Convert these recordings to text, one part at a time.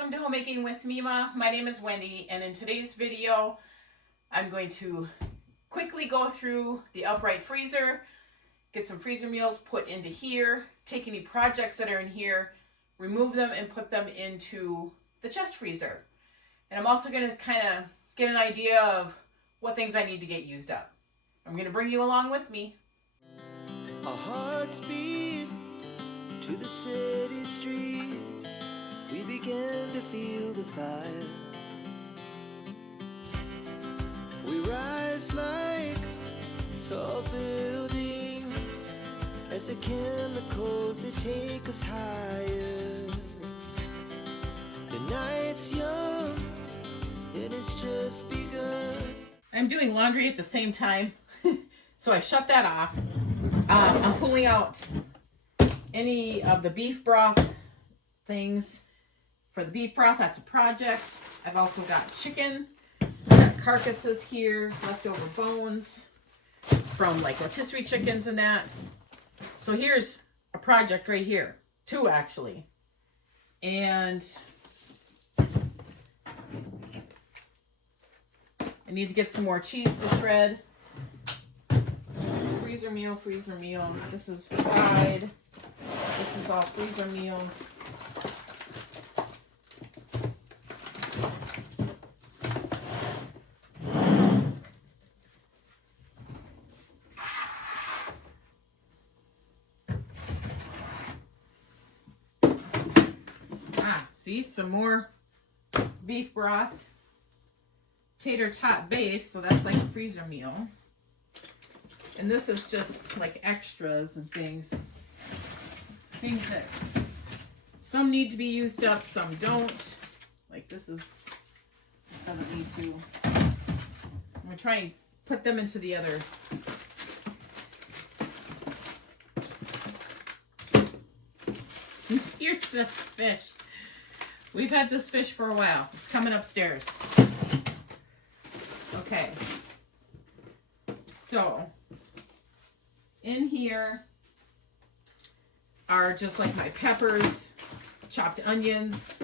Welcome to Homemaking with Mima. My name is Wendy, and in today's video, I'm going to quickly go through the upright freezer, get some freezer meals put into here, take any projects that are in here, remove them and put them into the chest freezer. And I'm also going to kind of get an idea of what things I need to get used up. I'm going to bring you along with me. Our hearts beat to the city streets. We began to feel the fire. We rise like tall buildings as the chemicals they take us higher. The night's young, it has just begun. I'm doing laundry at the same time, so I shut that off. I'm pulling out any of the beef broth things. For the beef broth, that's a project. I've also got chicken. I've got carcasses here, leftover bones from like rotisserie chickens and that. So here's a project right here. Two actually. And I need to get some more cheese to shred. Freezer meal. This is side. This is all freezer meals. See, some more beef broth, tater tot base, so that's like a freezer meal. And this is just like extras and things that some need to be used up, some don't. Like this doesn't need to. I'm gonna try and put them into the other. Here's this fish. We've had this fish for a while. It's coming upstairs. Okay. So, in here are just like my peppers, chopped onions,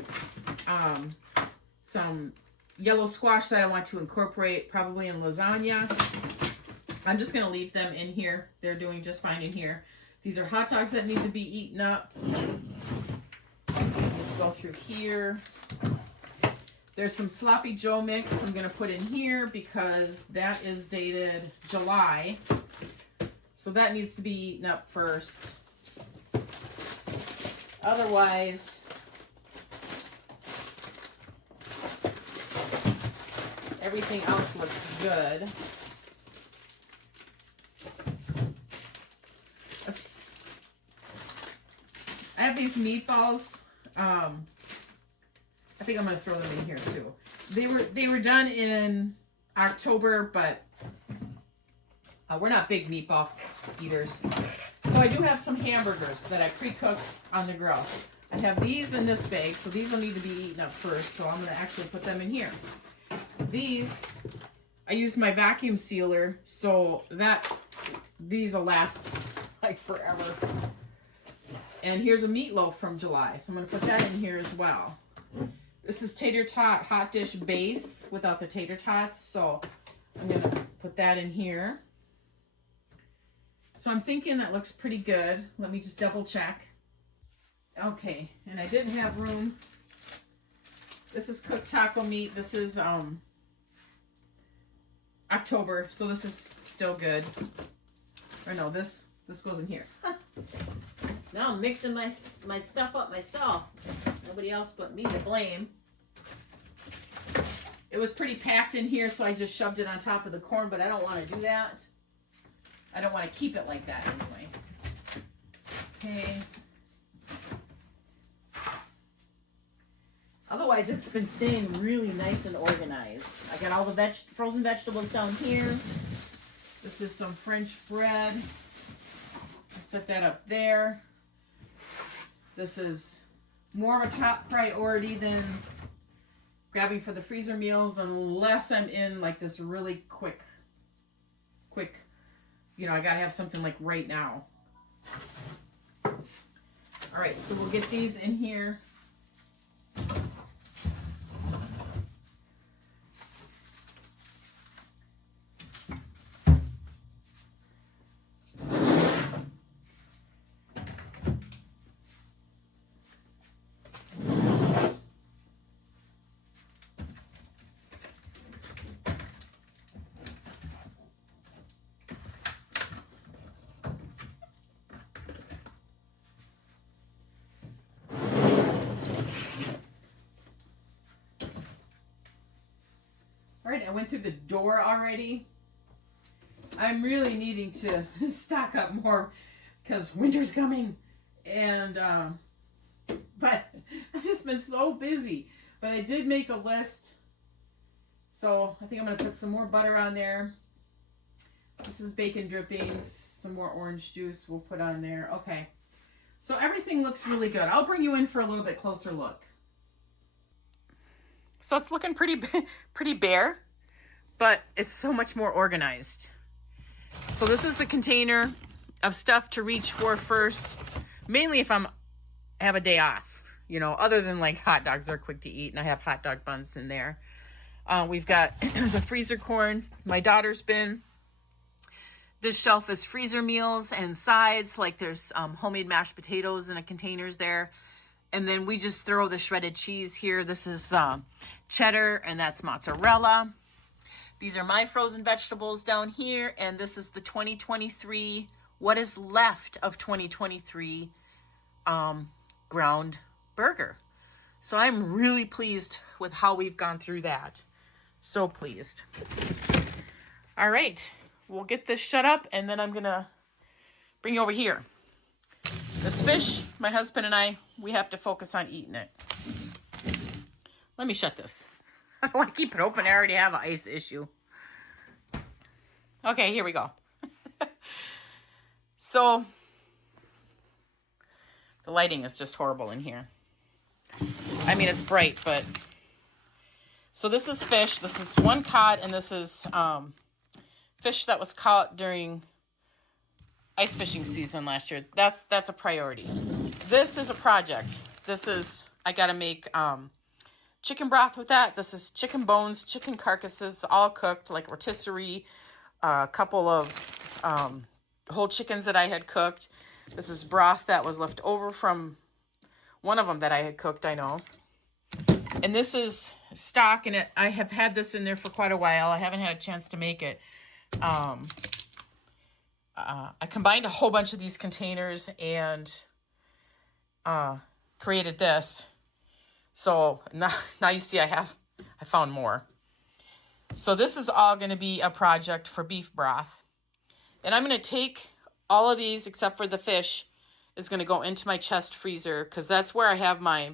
some yellow squash that I want to incorporate probably in lasagna. I'm just going to leave them in here. They're doing just fine in here. These are hot dogs that need to be eaten up. Go through here. There's some Sloppy Joe mix I'm going to put in here because that is dated July. So that needs to be eaten up first. Otherwise, everything else looks good. I have these meatballs. I think I'm gonna throw them in here too. They were done in October, but we're not big meatball eaters. So I do have some hamburgers that I pre-cooked on the grill. I have these in this bag, so these will need to be eaten up first. So I'm gonna actually put them in here. These, I used my vacuum sealer, so these will last like forever. And here's a meatloaf from July. So I'm going to put that in here as well. This is tater tot hot dish base without the tater tots. So I'm going to put that in here. So I'm thinking that looks pretty good. Let me just double check. Okay. And I didn't have room. This is cooked taco meat. This is October. So this is still good. Or no, this goes in here. Now I'm mixing my stuff up myself. Nobody else but me to blame. It was pretty packed in here, so I just shoved it on top of the corn, but I don't want to do that. I don't want to keep it like that anyway. Okay. Otherwise, it's been staying really nice and organized. I got all the frozen vegetables down here. This is some French bread. I'll set that up there. This is more of a top priority than grabbing for the freezer meals unless I'm in like this really quick, you know, I gotta have something like right now. All right, so we'll get these in here. I went through the door already. I'm really needing to stock up more because winter's coming. And, but I've just been so busy. But I did make a list. So I think I'm going to put some more butter on there. This is bacon drippings. Some more orange juice we'll put on there. Okay. So everything looks really good. I'll bring you in for a little bit closer look. So it's looking pretty bare, but it's so much more organized. So this is the container of stuff to reach for first, mainly if I have a day off, you know, other than like hot dogs are quick to eat and I have hot dog buns in there. We've got the freezer corn, my daughter's bin. This shelf is freezer meals and sides, like there's homemade mashed potatoes in a containers there. And then we just throw the shredded cheese here. This is cheddar and that's mozzarella. These are my frozen vegetables down here. And this is the 2023, what is left of 2023 ground burger. So I'm really pleased with how we've gone through that. So pleased. All right, we'll get this shut up and then I'm gonna bring you over here. This fish, my husband and I, we have to focus on eating it. Let me shut this. I don't want to keep it open. I already have an ice issue. Okay, here we go. So, the lighting is just horrible in here. I mean, it's bright, but... So this is fish. This is one cod, and this is fish that was caught during ice fishing season last year. That's a priority. This is a project. This is, I gotta make chicken broth with that. This is chicken bones, chicken carcasses, all cooked, like rotisserie, a couple of whole chickens that I had cooked. This is broth that was left over from one of them that I had cooked, I know. And this is stock, and I have had this in there for quite a while. I haven't had a chance to make it. I combined a whole bunch of these containers and created this. So now you see I found more. So this is all going to be a project for beef broth. And I'm going to take all of these except for the fish is going to go into my chest freezer because that's where I have my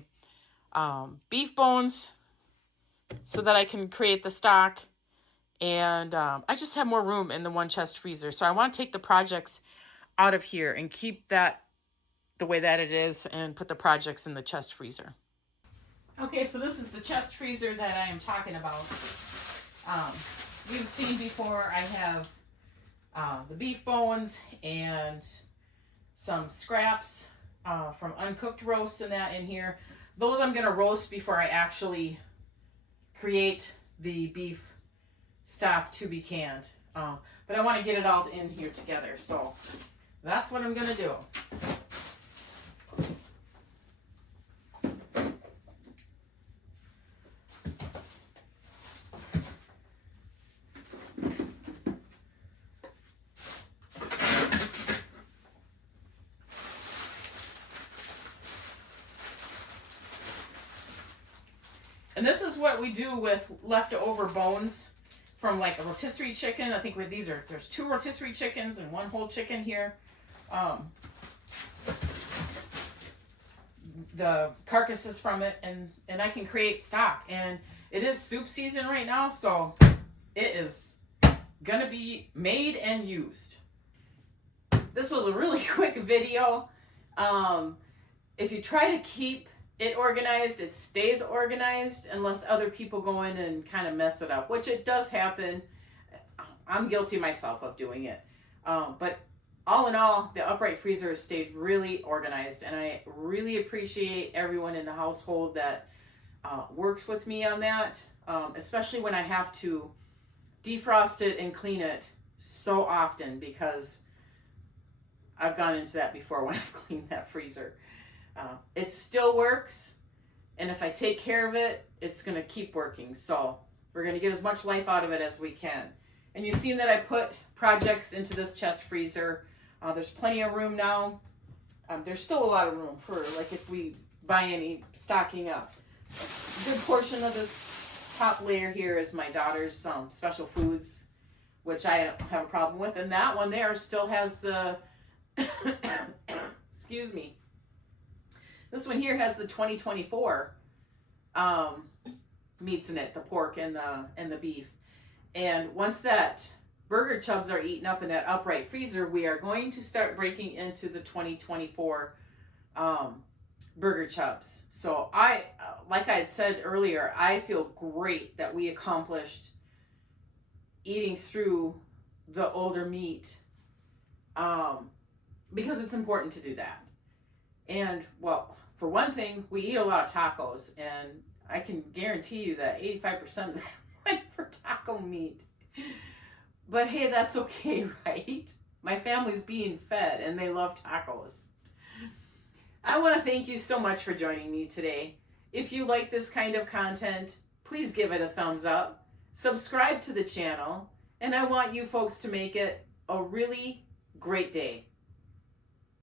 beef bones so that I can create the stock. And I just have more room in the one chest freezer. So I want to take the projects out of here and keep that the way that it is and put the projects in the chest freezer. Okay, so this is the chest freezer that I am talking about. You've seen before I have the beef bones and some scraps from uncooked roast and that in here. Those I'm going to roast before I actually create the beef stock to be canned. But I want to get it all in here together. So that's what I'm going to do. And this is what we do with leftover bones from like a rotisserie chicken. I think with these there's 2 rotisserie chickens and 1 whole chicken here. The carcasses from it, and I can create stock. And it is soup season right now, so it is gonna be made and used. This was a really quick video. If you try to keep it organized, it stays organized unless other people go in and kind of mess it up, which it does happen. I'm guilty myself of doing it. But all in all, the upright freezer has stayed really organized, and I really appreciate everyone in the household that works with me on that, especially when I have to defrost it and clean it so often, because I've gone into that before when I've cleaned that freezer. It still works, and if I take care of it, it's going to keep working. So we're going to get as much life out of it as we can. And you've seen that I put projects into this chest freezer. There's plenty of room now. There's still a lot of room for, like, if we buy any stocking up. A good portion of this top layer here is my daughter's special foods, which I don't have a problem with. And that one there still has the, excuse me. This one here has the 2024 meats in it, the pork and the beef. And once that burger chubs are eaten up in that upright freezer, we are going to start breaking into the 2024 burger chubs. So I, like I had said earlier, I feel great that we accomplished eating through the older meat, because it's important to do that. And well, for one thing, we eat a lot of tacos, and I can guarantee you that 85% of that went for taco meat. But hey, that's okay, right? My family's being fed and they love tacos. I want to thank you so much for joining me today. If you like this kind of content, please give it a thumbs up, subscribe to the channel, and I want you folks to make it a really great day.